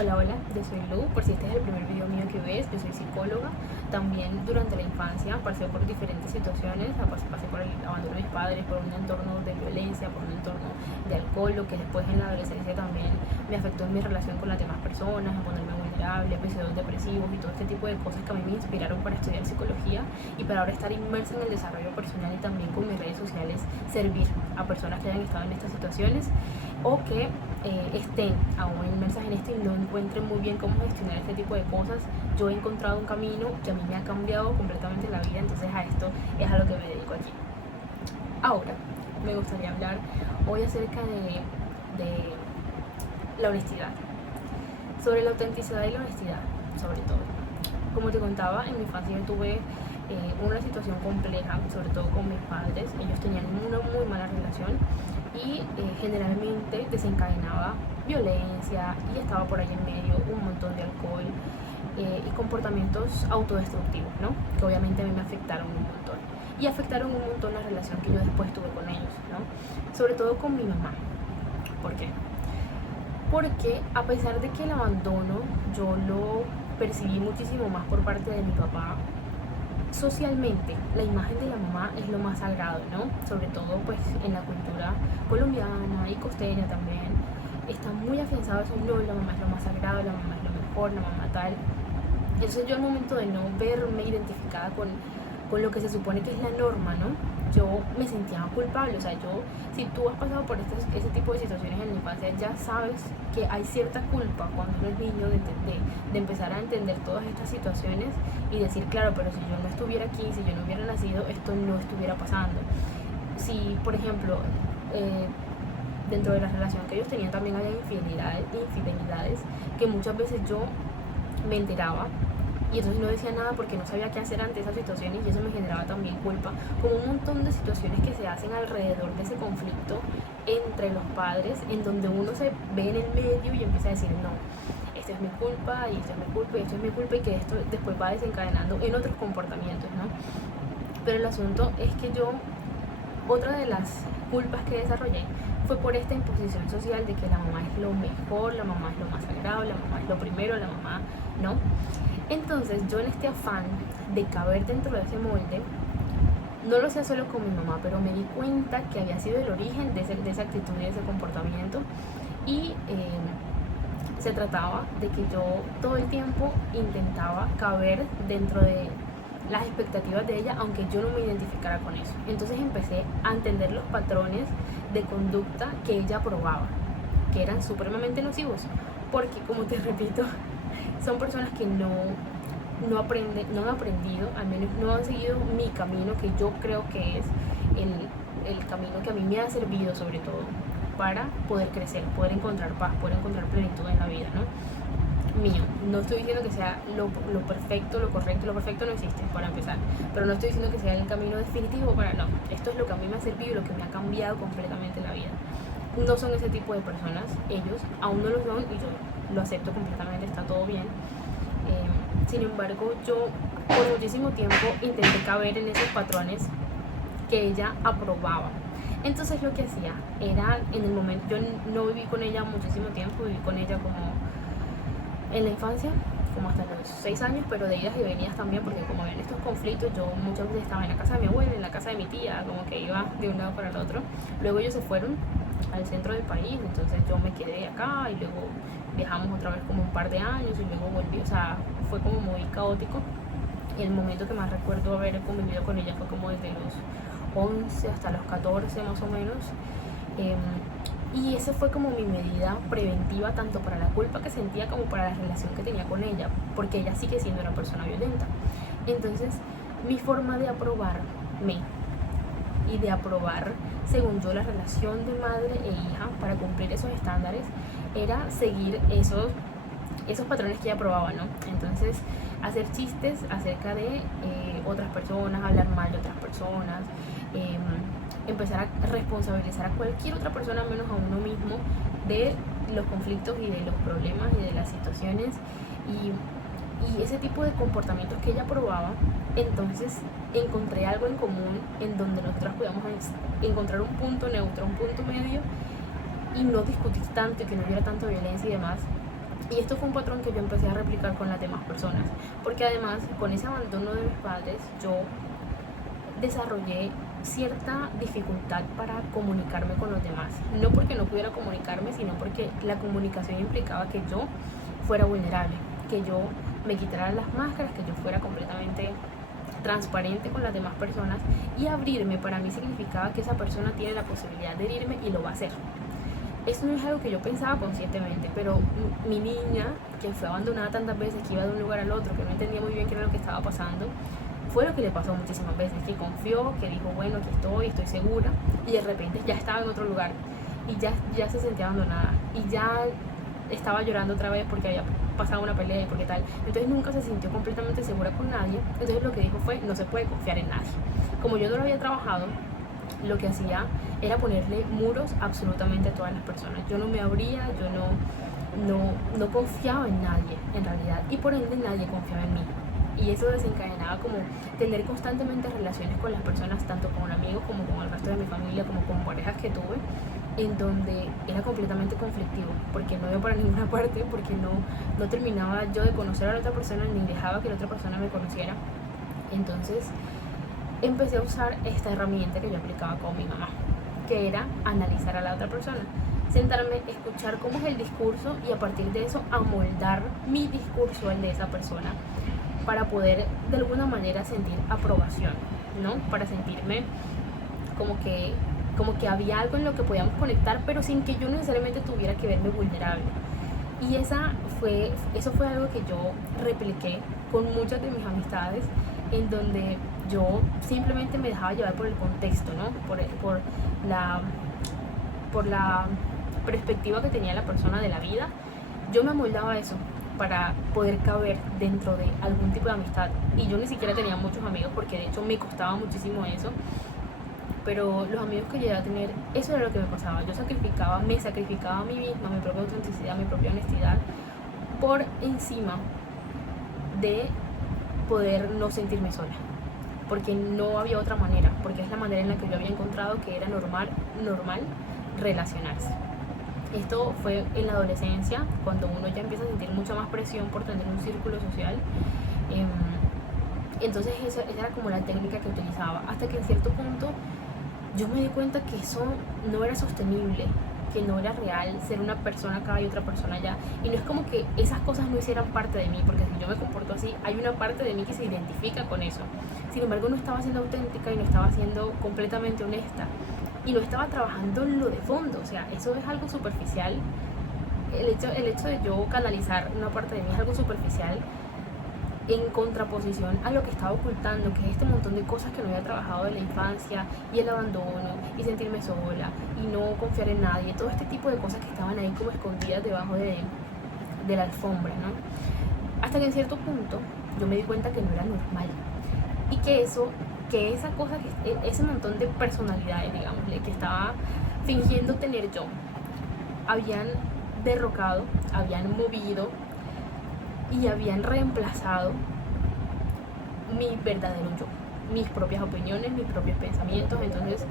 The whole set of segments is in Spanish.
Hola, hola, yo soy Lu, por si este es el primer video mío que ves, yo soy psicóloga. También durante la infancia pasé por diferentes situaciones, pasé por el abandono de mis padres, por un entorno de violencia, por un entorno de alcohol, lo que después en la adolescencia también me afectó en mi relación con las demás personas, en ponerme vulnerable, episodios depresivos y todo este tipo de cosas que a mí me inspiraron para estudiar psicología y para ahora estar inmersa en el desarrollo personal y también con mis redes sociales servir a personas que hayan estado en estas situaciones o que estén aún inmersas en esto y no encuentren muy bien cómo gestionar este tipo de cosas. Yo he encontrado un camino que a mí me ha cambiado completamente la vida, entonces a esto es a lo que me dedico aquí. Ahora me gustaría hablar hoy acerca de la honestidad, sobre la autenticidad y la honestidad, sobre todo. Como te contaba, en mi infancia yo tuve una situación compleja, sobre todo con mis padres. Ellos tenían una muy mala relación y generalmente desencadenaba violencia y estaba por ahí en medio un montón de alcohol y comportamientos autodestructivos, ¿no? Que obviamente a mí me afectaron un montón y afectaron un montón la relación que yo después tuve con ellos, ¿no? Sobre todo con mi mamá. ¿Por qué? Porque a pesar de que el abandono yo lo percibí muchísimo más por parte de mi papá, socialmente la imagen de la mamá es lo más sagrado, ¿no? Sobre todo pues en la cultura colombiana y costeña también está muy afianzado eso, no, la mamá es lo más sagrado, la mamá es lo mejor, la mamá tal. Entonces yo al momento de no verme identificada con lo que se supone que es la norma, ¿no? Yo me sentía culpable, o sea, si tú has pasado por ese tipo de situaciones en la infancia, ya sabes que hay cierta culpa cuando uno es niño de empezar a entender todas estas situaciones y decir, claro, pero si yo no estuviera aquí, si yo no hubiera nacido, esto no estuviera pasando. Si, por ejemplo, dentro de la relación que ellos tenían también había infidelidades que muchas veces yo me enteraba y entonces no decía nada porque no sabía qué hacer ante esas situaciones y eso me generaba también culpa, como un montón de situaciones que se hacen alrededor de ese conflicto entre los padres, en donde uno se ve en el medio y empieza a decir, no, esto es mi culpa y esto es mi culpa y esto es mi culpa, y que esto después va desencadenando en otros comportamientos, ¿no? Pero el asunto es que otra de las culpas que desarrollé fue por esta imposición social de que la mamá es lo mejor, la mamá es lo más sagrado, la mamá es lo primero, la mamá, ¿no? Entonces yo en este afán de caber dentro de ese molde, no lo hacía solo con mi mamá, pero me di cuenta que había sido el origen de esa actitud y de ese comportamiento y se trataba de que yo todo el tiempo intentaba caber dentro de las expectativas de ella, aunque yo no me identificara con eso. Entonces empecé a entender los patrones de conducta que ella aprobaba, que eran supremamente nocivos, porque como te repito, son personas que no han aprendido, al menos no han seguido mi camino, que yo creo que es el camino que a mí me ha servido sobre todo para poder crecer, poder encontrar paz, poder encontrar plenitud en la vida, ¿no? Mío, no estoy diciendo que sea lo perfecto, lo correcto, lo perfecto no existe para empezar, pero no estoy diciendo que sea el camino definitivo para no, esto es lo que a mí me ha servido y lo que me ha cambiado completamente la vida. No son ese tipo de personas, ellos aún no lo son y yo lo acepto completamente, está todo bien. Sin embargo, yo por muchísimo tiempo intenté caber en esos patrones que ella aprobaba. Entonces lo que hacía era, en el momento, yo no viví con ella muchísimo tiempo, viví con ella como en la infancia, como hasta los 6 años, pero de idas y venidas también, porque como había estos conflictos, yo muchas veces estaba en la casa de mi abuela, en la casa de mi tía, como que iba de un lado para el otro. Luego ellos se fueron al centro del país, entonces yo me quedé acá y luego viajamos otra vez como un par de años y luego volví, o sea, fue como muy caótico. Y el momento que más recuerdo haber convivido con ella fue como desde los 11 hasta los 14 más o menos. Y esa fue como mi medida preventiva tanto para la culpa que sentía como para la relación que tenía con ella, porque ella sigue siendo una persona violenta. Entonces mi forma de aprobarme y de aprobar, según yo, la relación de madre e hija para cumplir esos estándares era seguir esos patrones que ella aprobaba, ¿no? Entonces hacer chistes acerca de otras personas, hablar mal de otras personas, empezar a responsabilizar a cualquier otra persona menos a uno mismo de los conflictos y de los problemas y de las situaciones y ese tipo de comportamientos que ella aprobaba. Entonces encontré algo en común en donde nosotras podíamos encontrar un punto neutro, un punto medio y no discutir tanto y que no hubiera tanta violencia y demás. Y esto fue un patrón que yo empecé a replicar con las demás personas, porque además con ese abandono de mis padres yo desarrollé cierta dificultad para comunicarme con los demás. No porque no pudiera comunicarme, sino porque la comunicación implicaba que yo fuera vulnerable, que yo me quitara las máscaras, que yo fuera completamente transparente con las demás personas, y abrirme para mí significaba que esa persona tiene la posibilidad de herirme y lo va a hacer. Eso no es algo que yo pensaba conscientemente, pero mi niña, que fue abandonada tantas veces, que iba de un lugar al otro, que no entendía muy bien qué era lo que estaba pasando, fue lo que le pasó muchísimas veces, que confió, que dijo, bueno, aquí estoy segura, y de repente ya estaba en otro lugar, y ya se sentía abandonada, y ya estaba llorando otra vez porque había pasado una pelea y porque tal. Entonces nunca se sintió completamente segura con nadie. Entonces lo que dijo fue, no se puede confiar en nadie. Como yo no lo había trabajado, lo que hacía era ponerle muros absolutamente a todas las personas. Yo no me abría, yo no confiaba en nadie en realidad, y por ende nadie confiaba en mí. Y eso desencadenaba como tener constantemente relaciones con las personas, tanto con amigos como con el resto de mi familia, como con parejas que tuve, en donde era completamente conflictivo, porque no iba para ninguna parte, porque no terminaba yo de conocer a la otra persona, ni dejaba que la otra persona me conociera. Entonces empecé a usar esta herramienta que yo aplicaba con mi mamá, que era analizar a la otra persona, sentarme, escuchar cómo es el discurso y a partir de eso amoldar mi discurso al de esa persona, para poder de alguna manera sentir aprobación, ¿no? Para sentirme como que había algo en lo que podíamos conectar, pero sin que yo necesariamente tuviera que verme vulnerable. Y eso fue algo que yo repliqué con muchas de mis amistades, en donde yo simplemente me dejaba llevar por el contexto, ¿no? Por la perspectiva que tenía la persona de la vida. Yo me amoldaba a eso para poder caber dentro de algún tipo de amistad. Y yo ni siquiera tenía muchos amigos, porque de hecho me costaba muchísimo eso. Pero los amigos que llegué a tener, eso era lo que me pasaba. Yo me sacrificaba a mí misma, mi propia autenticidad, mi propia honestidad, por encima de poder no sentirme sola. Porque no había otra manera, porque es la manera en la que yo había encontrado que era normal relacionarse. Esto fue en la adolescencia, cuando uno ya empieza a sentir mucha más presión por tener un círculo social. Entonces esa era como la técnica que utilizaba, hasta que en cierto punto yo me di cuenta que eso no era sostenible, que no era real ser una persona acá y otra persona allá. Y no es como que esas cosas no hicieran parte de mí, porque si yo me comporto así, hay una parte de mí que se identifica con eso. Sin embargo, no estaba siendo auténtica y no estaba siendo completamente honesta. Y no estaba trabajando lo de fondo, o sea, eso es algo superficial. El hecho de yo canalizar una parte de mí es algo superficial, en contraposición a lo que estaba ocultando, que es este montón de cosas que no había trabajado de la infancia, y el abandono, y sentirme sola, y no confiar en nadie, todo este tipo de cosas que estaban ahí como escondidas debajo de la alfombra, ¿no? Hasta que en cierto punto yo me di cuenta que no era normal, y que esa cosa, ese montón de personalidades, digámosle, que estaba fingiendo tener yo, habían derrocado, habían movido y habían reemplazado mi verdadero yo, mis propias opiniones, mis propios pensamientos. Entonces,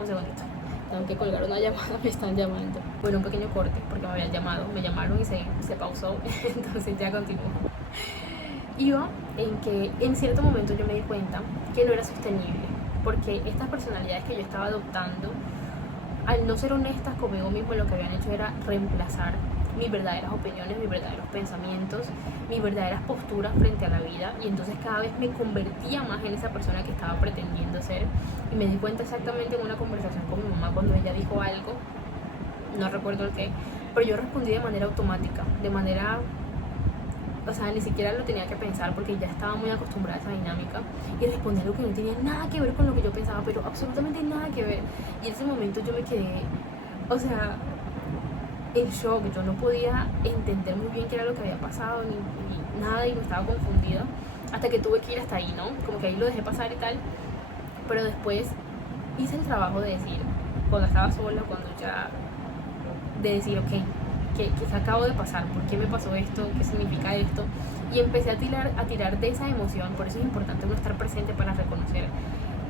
un segundito, tengo que colgar una llamada, me están llamando. Bueno, un pequeño corte, porque me llamaron y se pausó, entonces ya continúo. Iba en que en cierto momento yo me di cuenta que no era sostenible, porque estas personalidades que yo estaba adoptando, al no ser honestas conmigo mismo, lo que habían hecho era reemplazar mis verdaderas opiniones, mis verdaderos pensamientos, mis verdaderas posturas frente a la vida, y entonces cada vez me convertía más en esa persona que estaba pretendiendo ser. Y me di cuenta exactamente en una conversación con mi mamá, cuando ella dijo algo, no recuerdo el qué, pero yo respondí de manera automática, o sea, ni siquiera lo tenía que pensar, porque ya estaba muy acostumbrada a esa dinámica, y respondí algo que no tenía nada que ver con lo que yo pensaba, pero absolutamente nada que ver. Y en ese momento yo me quedé, o sea, en shock. Yo no podía entender muy bien qué era lo que había pasado, ni nada, y me estaba confundida, hasta que tuve que ir hasta ahí, ¿no? Como que ahí lo dejé pasar y tal, pero después hice el trabajo de decir, cuando estaba sola, de decir, ok, ¿qué acabo de pasar? ¿Por qué me pasó esto? ¿Qué significa esto? Y empecé a tirar de esa emoción. Por eso es importante no estar presente, para reconocer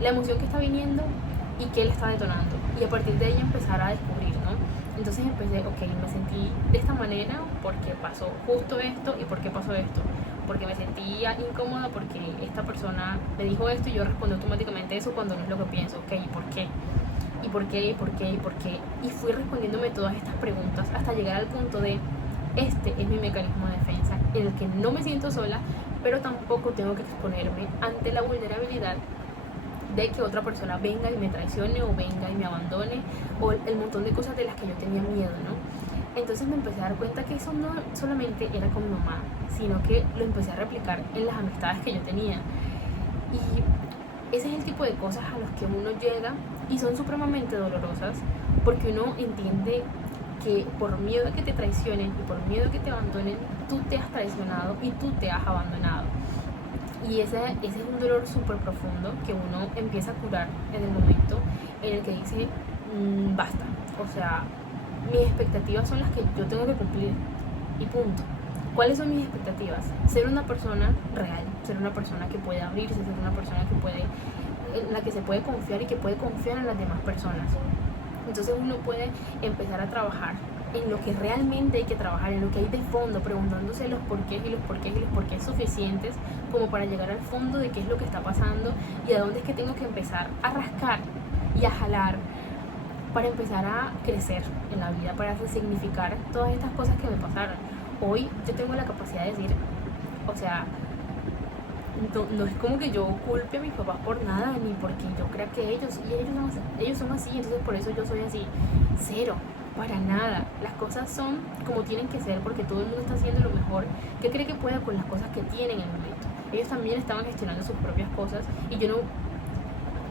la emoción que está viniendo y qué la está detonando, y a partir de ahí empezar a descubrir, ¿no? Entonces empecé, ok, me sentí de esta manera porque pasó justo esto y por qué pasó esto. Porque me sentía incómoda porque esta persona me dijo esto y yo respondí automáticamente eso cuando no es lo que pienso. Ok, ¿y por qué? ¿Y por qué? ¿Y por qué? ¿Y por qué? Y fui respondiéndome todas estas preguntas hasta llegar al punto de este es mi mecanismo de defensa en el que no me siento sola, pero tampoco tengo que exponerme ante la vulnerabilidad de que otra persona venga y me traicione o venga y me abandone o el montón de cosas de las que yo tenía miedo, ¿no? Entonces me empecé a dar cuenta que eso no solamente era con mi mamá, sino que lo empecé a replicar en las amistades que yo tenía. Y ese es el tipo de cosas a los que uno llega y son supremamente dolorosas porque uno entiende que por miedo a que te traicionen y por miedo a que te abandonen, tú te has traicionado y tú te has abandonado. Y ese es un dolor súper profundo que uno empieza a curar en el momento en el que dice, basta. O sea, mis expectativas son las que yo tengo que cumplir y punto. ¿Cuáles son mis expectativas? Ser una persona real, ser una persona que puede abrirse, ser una persona en la que se puede confiar y que puede confiar en las demás personas. Entonces uno puede empezar a trabajar en lo que realmente hay que trabajar, en lo que hay de fondo, preguntándose los porqués y los porqués y los porqués suficientes como para llegar al fondo de qué es lo que está pasando y a dónde es que tengo que empezar a rascar y a jalar para empezar a crecer en la vida, para resignificar todas estas cosas que me pasaron. Hoy yo tengo la capacidad de decir, o sea, no es como que yo culpe a mis papás por nada, ni porque yo crea que ellos son así, entonces por eso yo soy así. Cero, para nada. Las cosas son como tienen que ser porque todo el mundo está haciendo lo mejor que cree que pueda con las cosas que tienen en el momento. Ellos también estaban gestionando sus propias cosas y yo no,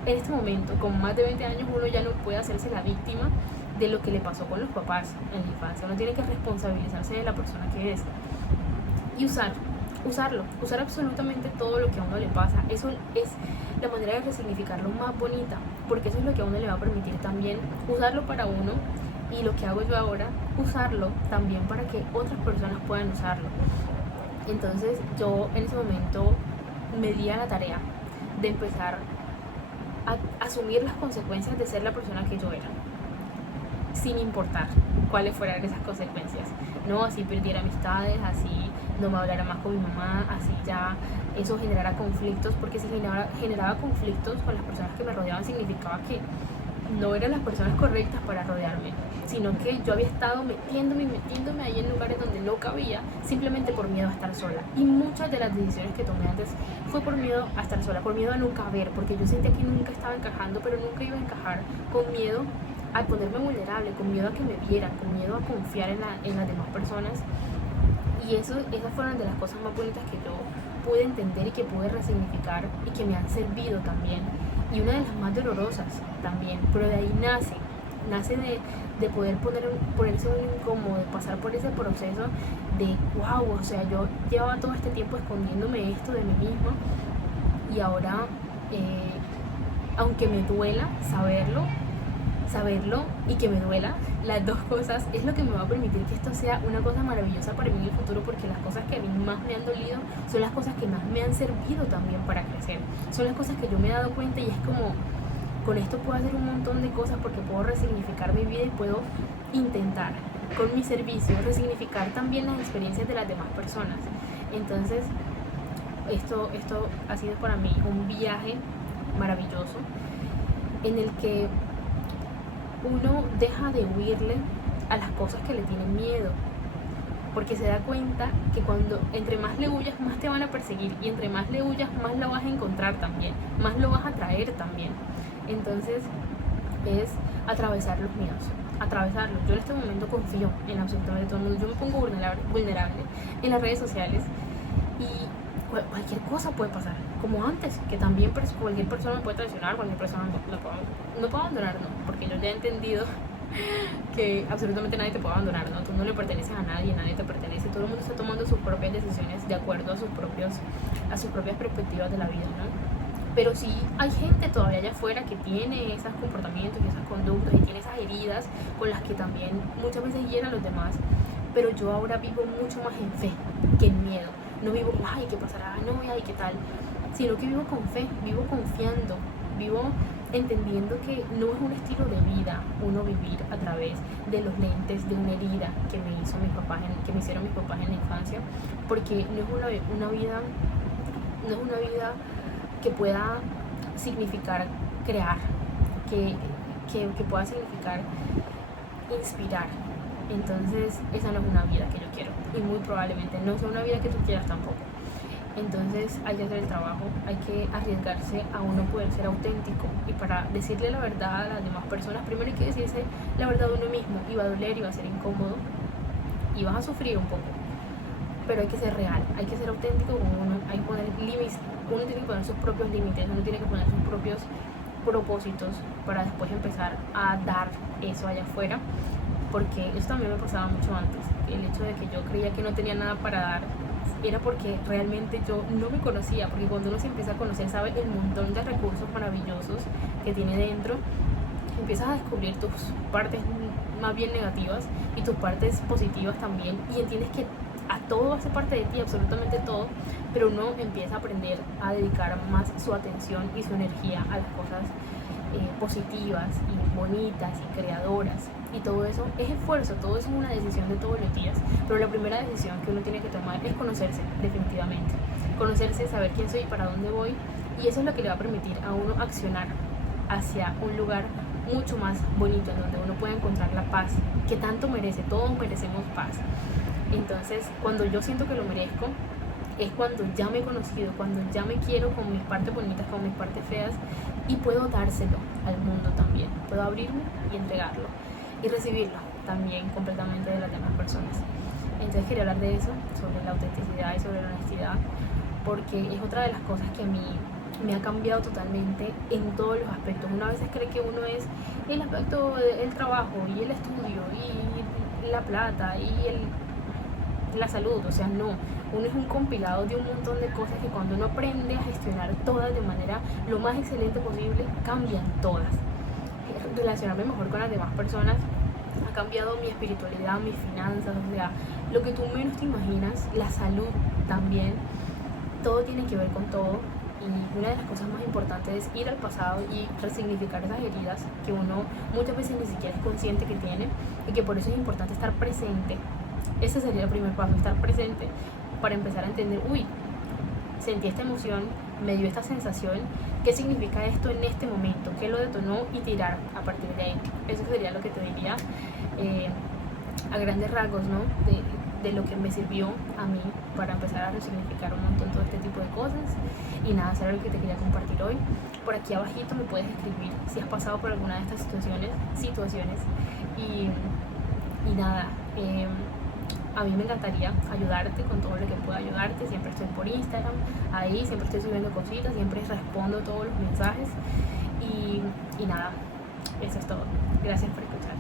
en este momento, con más de 20 años, uno ya no puede hacerse la víctima de lo que le pasó con los papás en la infancia. Uno tiene que responsabilizarse de la persona que es y usar absolutamente todo lo que a uno le pasa. Eso es la manera de resignificarlo más bonita, porque eso es lo que a uno le va a permitir también usarlo para uno, y lo que hago yo ahora, usarlo también para que otras personas puedan usarlo. Entonces yo en ese momento me di a la tarea de empezar a asumir las consecuencias de ser la persona que yo era, sin importar cuáles fueran esas consecuencias. No, así perdiera amistades, así no me hablara más con mi mamá, así ya eso generara conflictos, porque si generaba conflictos con las personas que me rodeaban, significaba que no eran las personas correctas para rodearme, sino que yo había estado metiéndome ahí en lugares donde no cabía, simplemente por miedo a estar sola. Y muchas de las decisiones que tomé antes fue por miedo a estar sola, por miedo a no caber, porque yo sentía que nunca estaba encajando, pero nunca iba a encajar, con miedo a ponerme vulnerable, con miedo a que me vieran, con miedo a confiar en las demás personas. Y esas fueron de las cosas más bonitas que yo pude entender y que pude resignificar y que me han servido también. Y una de las más dolorosas también, pero de ahí nace de poder ponerse un incómodo, de pasar por ese proceso de wow, o sea, yo llevaba todo este tiempo escondiéndome esto de mí misma y ahora, aunque me duela saberlo y que me duela, las dos cosas es lo que me va a permitir que esto sea una cosa maravillosa para mí en el futuro, porque las cosas que a mí más me han dolido son las cosas que más me han servido también para crecer, son las cosas que yo me he dado cuenta y es como, con esto puedo hacer un montón de cosas porque puedo resignificar mi vida y puedo intentar con mi servicio resignificar también las experiencias de las demás personas. Entonces esto ha sido para mí un viaje maravilloso en el que uno deja de huirle a las cosas que le tienen miedo, porque se da cuenta que cuando entre más le huyas, más te van a perseguir, y entre más le huyas, más lo vas a encontrar también, más lo vas a traer también. Entonces es atravesar los miedos, atravesarlos. Yo en este momento confío en absolutamente todo el mundo. Yo me pongo vulnerable en las redes sociales y cualquier cosa puede pasar, como antes, que también cualquier persona me puede traicionar, cualquier persona no puedo abandonar, no, porque yo ya he entendido que absolutamente nadie te puede abandonar, ¿no? Tú no le perteneces a nadie te pertenece, todo el mundo está tomando sus propias decisiones de acuerdo a sus propias perspectivas de la vida, ¿no? Pero sí hay gente todavía allá afuera que tiene esos comportamientos y esas conductas y tiene esas heridas con las que también muchas veces hieren a los demás, pero yo ahora vivo mucho más en fe que en miedo. No vivo, ay, ¿qué pasará? No, ay, ¿qué tal? Sino que vivo con fe, vivo confiando, vivo entendiendo que no es un estilo de vida uno vivir a través de los lentes de una herida que me hizo mis papás que me hicieron mis papás en la infancia, porque no es una vida, no es una vida que pueda significar crear, que pueda significar inspirar. Entonces esa no es una vida que yo quiero, y muy probablemente no sea una vida que tú quieras tampoco. Entonces hay que hacer el trabajo, hay que arriesgarse a uno poder ser auténtico, y para decirle la verdad a las demás personas, primero hay que decirse la verdad de uno mismo, y va a doler y va a ser incómodo y vas a sufrir un poco, pero hay que ser real, hay que ser auténtico con uno, hay que poner límites, uno tiene que poner sus propios límites, uno tiene que poner sus propios propósitos para después empezar a dar eso allá afuera, porque eso también me pasaba mucho antes, el hecho de que yo creía que no tenía nada para dar era porque realmente yo no me conocía, porque cuando uno se empieza a conocer, sabe el montón de recursos maravillosos que tiene dentro, empiezas a descubrir tus partes más bien negativas y tus partes positivas también, y entiendes que a todo hace parte de ti, absolutamente todo, pero uno empieza a aprender a dedicar más su atención y su energía a las cosas positivas y bonitas y creadoras, y todo eso es esfuerzo, todo eso es una decisión de todos los días, pero la primera decisión que uno tiene que tomar es conocerse, definitivamente, conocerse, saber quién soy y para dónde voy, y eso es lo que le va a permitir a uno accionar hacia un lugar mucho más bonito, en donde uno puede encontrar la paz que tanto merece, todos merecemos paz. Entonces cuando yo siento que lo merezco es cuando ya me he conocido, cuando ya me quiero con mis partes bonitas, con mis partes feas, y puedo dárselo al mundo también, puedo abrirme y entregarlo y recibirlo también completamente de las demás personas. Entonces quería hablar de eso, sobre la autenticidad y sobre la honestidad, porque es otra de las cosas que a mí me ha cambiado totalmente en todos los aspectos. Uno a veces cree que uno es el aspecto del trabajo y el estudio y la plata y la salud, o sea, no, uno es un compilado de un montón de cosas que cuando uno aprende a gestionar todas de manera lo más excelente posible, cambian todas. Relacionarme mejor con las demás personas ha cambiado mi espiritualidad, mis finanzas, o sea, lo que tú menos te imaginas, la salud también, todo tiene que ver con todo. Y una de las cosas más importantes es ir al pasado y resignificar esas heridas que uno muchas veces ni siquiera es consciente que tiene, y que por eso es importante estar presente. Ese sería el primer paso, estar presente, para empezar a entender, uy, sentí esta emoción, me dio esta sensación, ¿qué significa esto en este momento? ¿Qué lo detonó? Y tirar a partir de ahí. Eso sería lo que te diría a grandes rasgos, ¿no? De lo que me sirvió a mí para empezar a resignificar un montón todo este tipo de cosas. Y nada, eso era lo que te quería compartir hoy. Por aquí abajito me puedes escribir si has pasado por alguna de estas situaciones y nada, a mí me encantaría ayudarte con todo lo que pueda ayudarte. Siempre estoy por Instagram, ahí siempre estoy subiendo cositas, siempre respondo todos los mensajes y nada, eso es todo. Gracias por escuchar.